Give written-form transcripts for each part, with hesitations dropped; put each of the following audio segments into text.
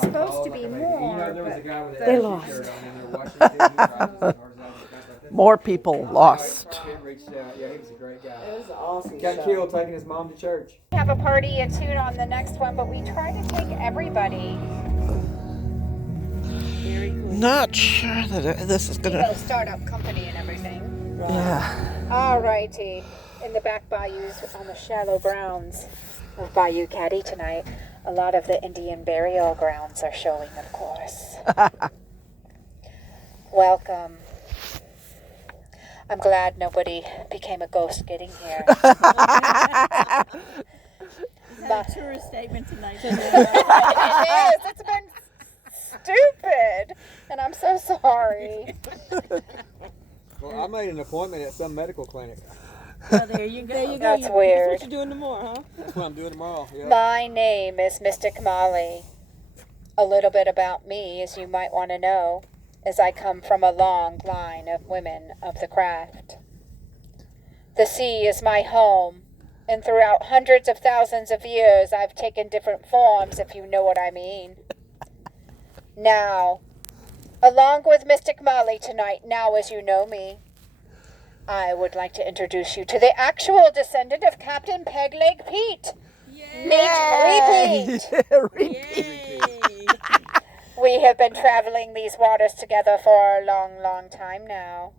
Supposed to be more, but They lost. More people lost. Kid reached out. Yeah, he was a great guy. It was an awesome Got show. killed taking his mom to church. we have a party at 2 on the next one, but we try to take everybody. Very cool. Not sure that this is gonna. Startup company and everything. Yeah. All righty. In the back bayous on the shallow grounds of Bayou Caddy tonight, a lot of the Indian burial grounds are showing, of course. Welcome. I'm glad nobody became a ghost getting here. Is that a tourist statement tonight? It is. It's been stupid. And I'm so sorry. Well, I made an appointment at some medical clinic. Oh, there you go. There you go. That's weird. That's what you're doing tomorrow, huh? That's what I'm doing tomorrow. Yeah. My name is Mystic Molly. A little bit about me, as you might want to know, is I come from a long line of women of the craft. The sea is my home, and throughout hundreds of thousands of years, I've taken different forms, if you know what I mean. Now, along with Mystic Molly tonight, now as you know me, I would like to introduce you to the actual descendant of Captain Pegleg Pete. Meet Repeat. Yay! We have been traveling these waters together for a long, long time now.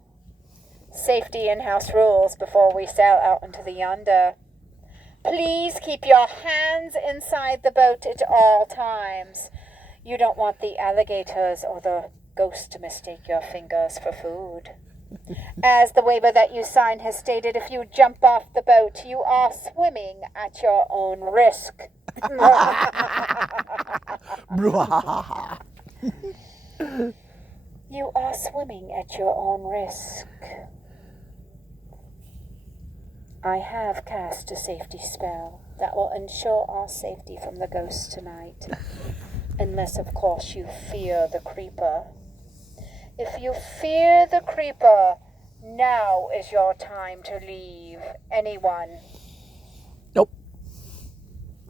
Safety in-house rules before we sail out into the yonder. Please keep your hands inside the boat at all times. You don't want the alligators or the ghost to mistake your fingers for food. As the waiver that you sign has stated, if you jump off the boat, you are swimming at your own risk. You are swimming at your own risk. I have cast a safety spell that will ensure our safety from the ghosts tonight. Unless, of course, you fear the creeper. If you fear the creeper, now is your time to leave. Anyone? Nope.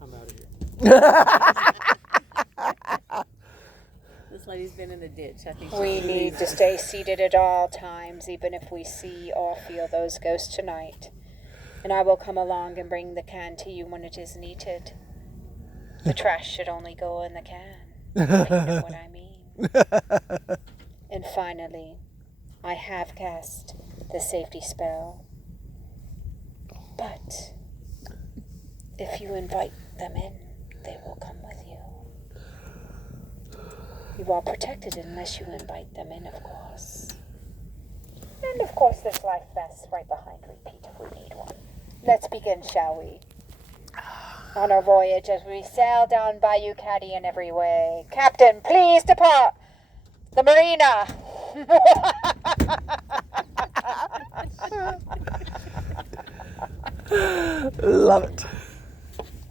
I'm out of here. This lady's been in a ditch. I think We need to stay seated at all times, even if we see or feel those ghosts tonight. And I will come along and bring the can to you when it is needed. The trash should only go in the can. You know what I mean. And finally, I have cast the safety spell. But if you invite them in, they will come with you. You are protected unless you invite them in, of course. And of course, this life vest's right behind Repeat if we need one. Let's begin, shall we? On our voyage as we sail down Bayou Caddy in every way. Captain, please depart the marina. Love it.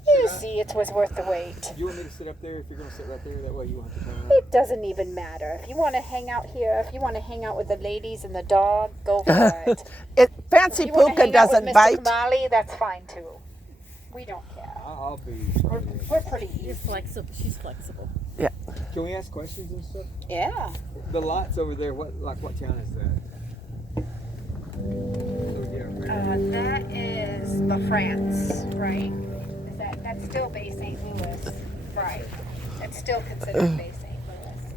You see, it was worth the wait. You want me to sit up there if you're going to sit right there? That way you won't have to turn around. It doesn't even matter. If you want to hang out here, if you want to hang out with the ladies and the dog, go for it. Fancy If you want to Pooka hang out with doesn't Mr. bite. Molly, that's fine too. We don't care. I'll be. We're pretty You're easy. flexible. She's flexible. Yeah. Can we ask questions and stuff? Yeah. The lights over there, what town is that? That is La France, right? That's still Bay St. Louis, right? It's still considered Bay St. Louis,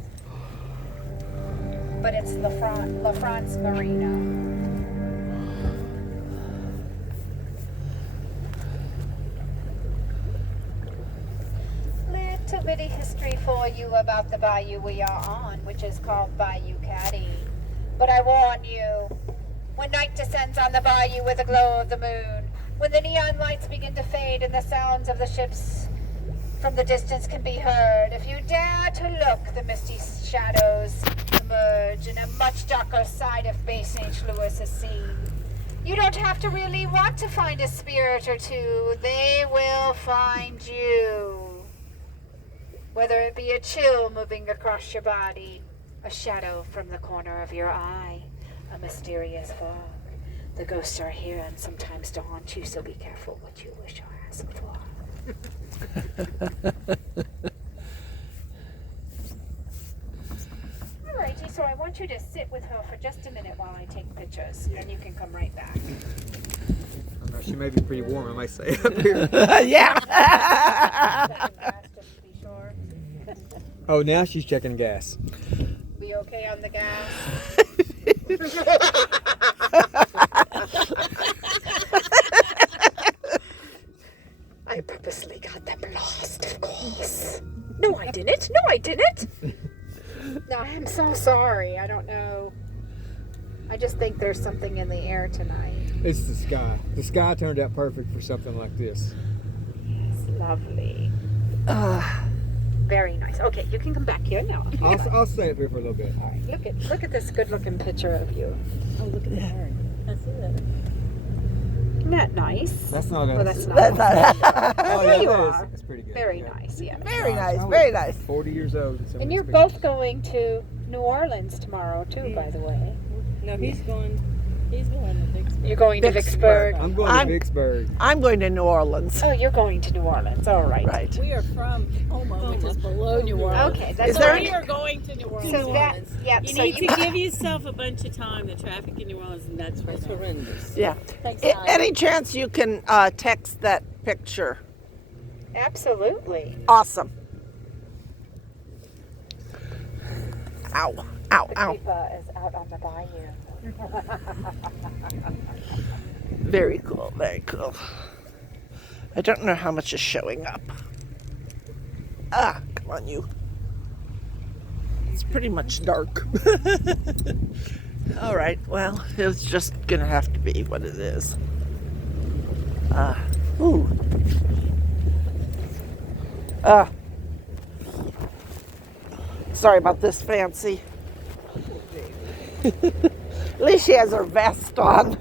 but it's La France Marina. Little bitty history for you about the bayou we are on, which is called Bayou Caddy. But I warn you, when night descends on the bayou with the glow of the moon, when the neon lights begin to fade and the sounds of the ships from the distance can be heard, if you dare to look, the misty shadows emerge and a much darker side of Bay St. Louis is seen. You don't have to really want to find a spirit or two. They will find you. Whether it be a chill moving across your body, a shadow from the corner of your eye, a mysterious fog. The ghosts are here and sometimes to haunt you, so be careful what you wish or ask for. want you to sit with her for just a minute while I take pictures, and you can come right back. I don't know, she may be pretty warm, I might say up here. Yeah. Checking gas just to be sure. Oh, now she's checking gas. We okay on the gas? I purposely got them lost, of course. No, I didn't. No, I didn't. No, I'm so sorry. I don't know. I just think there's something in the air tonight. It's the sky. The sky turned out perfect for something like this. It's lovely. Very nice. Okay, you can come back here now. I'll stay up here for a little bit. All right. Look at this good-looking picture of you. Oh, look at the bird. I see that. Isn't that nice? That's not us. Well, that's not. That's not, Oh, There yeah, you that are. is. It's pretty good. Very yeah. nice. Yeah. very nice, I was very nice. 40 years old. And, some And of you're these both going to New Orleans tomorrow too, by the way. No, he's going to Vicksburg. You're going to Vicksburg. I'm going I'm- to Vicksburg. I'm going to New Orleans. Oh, you're going to New Orleans. All right. Right. We are from Houma, which is below New Orleans. Okay, that's Is there all any- We are going to New Orleans. So that, yep. You So need you to give yourself a bunch of time. The traffic in New Orleans, and that's horrendous. Yeah. Takes time. Any chance you can text that picture? absolutely. Awesome. Ow, ow, The ow. Pooka is out on the bayou. Very cool, very cool. I don't know how much is showing up. Ah, come on, you. It's pretty much dark. All right, well, it's just gonna have to be what it is. Ooh. Sorry about this, Fancy. At least she has her vest on.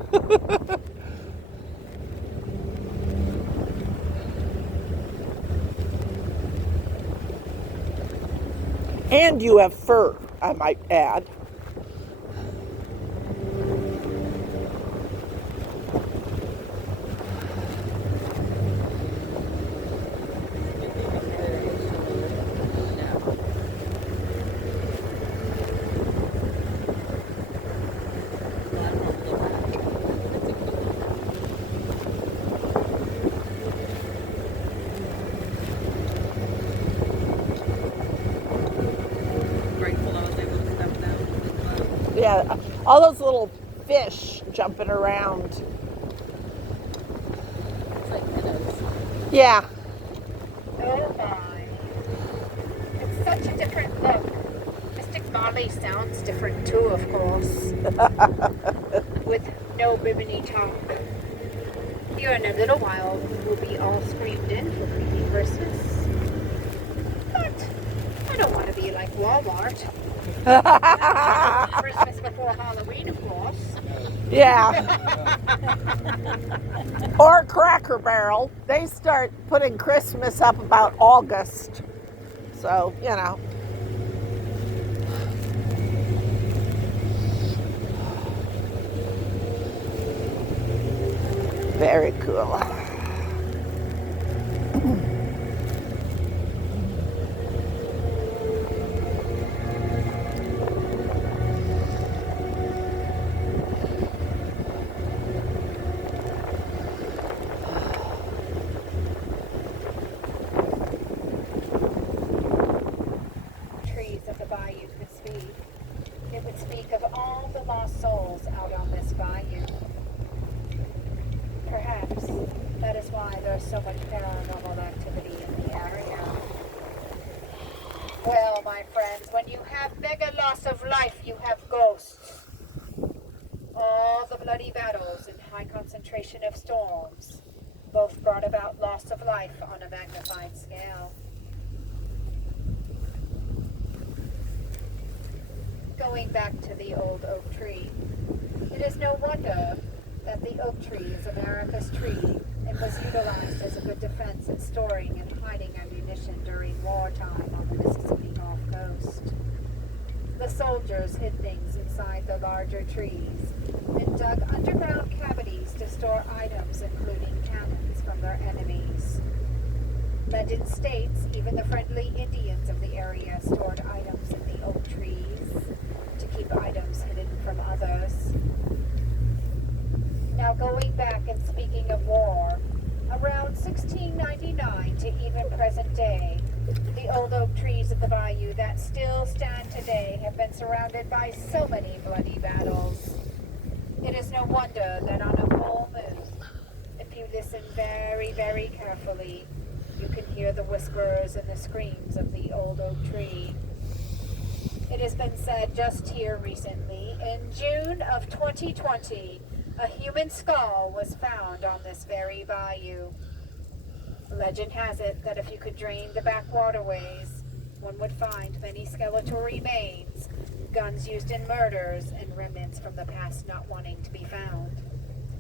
And you have fur, I might add. Grateful I was able to step down. Yeah, all those little fish jumping around. It's like minnows. Yeah, Oh my. It's such a different look. Mystic Molly sounds different too, of course. With no bimini talk. Here in a little while, we'll be all screamed in for creepy Christmas. But I don't want to be like Walmart. Christmas before Halloween, of course. yeah. Or Cracker Barrel. They start putting Christmas up about August. So, you know. Very cool. Trees of the bayou could speak. It would speak of all the lost souls out on this bayou. Perhaps that is why there's so much paranormal activity in the area. Well, my friends, when you have mega loss of life, you have ghosts. All the bloody battles and high concentration of storms both brought about loss of life on a magnified scale. Going back to the old oak tree, it is no wonder that the oak tree is America's tree and was utilized as a good defense in storing and hiding ammunition during wartime on the Mississippi Gulf Coast. The soldiers hid things inside the larger trees and dug underground cavities to store items including cannons from their enemies. Legend states even the friendly Indians of the area stored items in the oak trees to keep 1899 to even present day, the old oak trees of the bayou that still stand today have been surrounded by so many bloody battles. It is no wonder that on a full moon, if you listen very, very carefully, you can hear the whispers and the screams of the old oak tree. It has been said just here recently, in June of 2020, a human skull was found on this very bayou. Legend has it that if you could drain the back waterways, one would find many skeletal remains, guns used in murders, and remnants from the past not wanting to be found.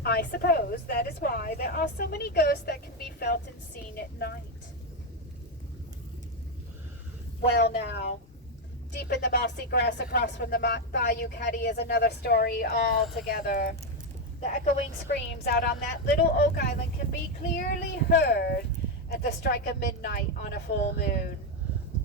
I suppose that is why there are so many ghosts that can be felt and seen at night. Well now, deep in the mossy grass across from the Bayou Caddy is another story altogether. The echoing screams out on that little oak island can be clearly heard at the strike of midnight on a full moon.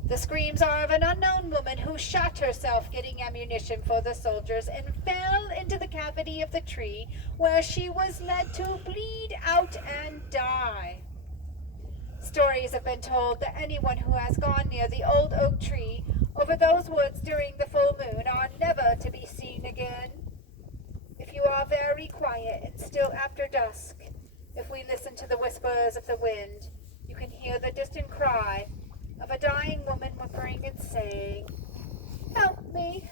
The screams are of an unknown woman who shot herself getting ammunition for the soldiers and fell into the cavity of the tree where she was led to bleed out and die. Stories have been told that anyone who has gone near the old oak tree over those woods during the full moon are never to be seen again. If you are very quiet and still after dusk, if we listen to the whispers of the wind, you can hear the distant cry of a dying woman whimpering and saying, "Help me!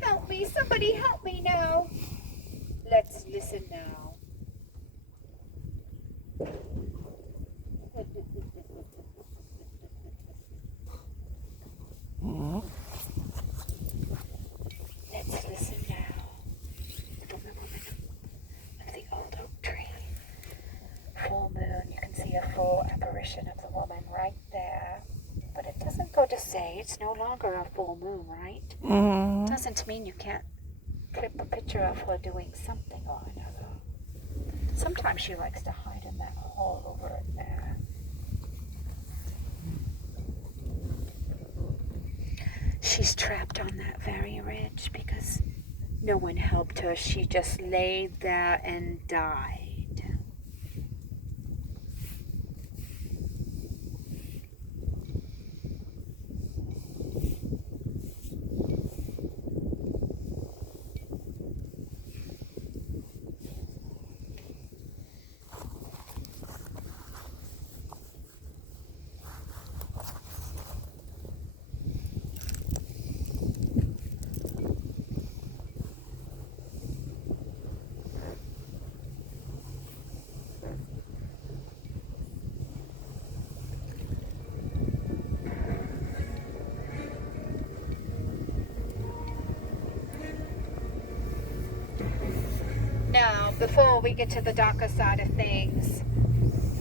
Help me! Somebody help me now!" Let's listen now. Let's listen now from the woman of the old oak tree. Full moon, you can see a full apparition of the woman right there. But it doesn't go to say it's no longer a full moon, right? Mm-hmm. Doesn't mean you can't clip a picture of her doing something or another. Sometimes she likes to hide in that hole over there. She's trapped on that very ridge because no one helped her. She just laid there and died. Now, before we get to the darker side of things,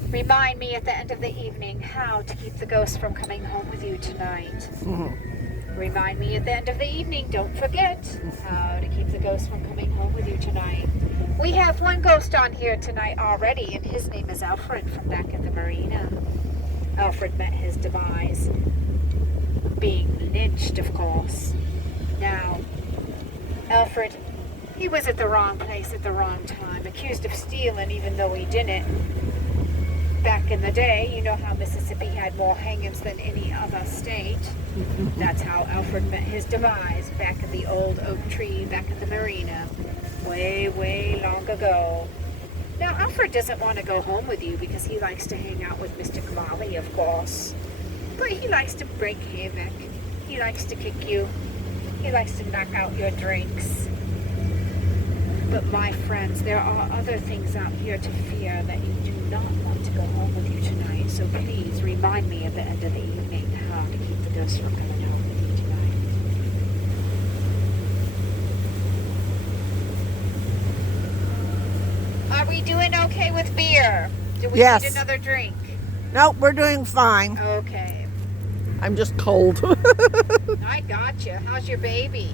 remind me at the end of the evening how to keep the ghosts from coming home with you tonight. Mm-hmm. Remind me at the end of the evening, don't forget how to keep the ghosts from coming home with you tonight. We have one ghost on here tonight already, and his name is Alfred from back at the marina. Alfred met his demise, being lynched, of course. Now, Alfred, he was at the wrong place at the wrong time, accused of stealing even though he didn't. Back in the day, you know how Mississippi had more hangings than any other state. That's how Alfred met his demise, back at the old oak tree, back at the marina, way, way long ago. Now, Alfred doesn't want to go home with you because he likes to hang out with Mr. Kamali, of course. But he likes to break havoc. He likes to kick you. He likes to knock out your drinks. But my friends, there are other things out here to fear that you do not want to go home with you tonight. So please remind me at the end of the evening how to keep the ghosts from coming home with you tonight. Are we doing okay with beer? Do we Yes. need another drink? Nope, we're doing fine. Okay. I'm just cold. I got you. How's your baby?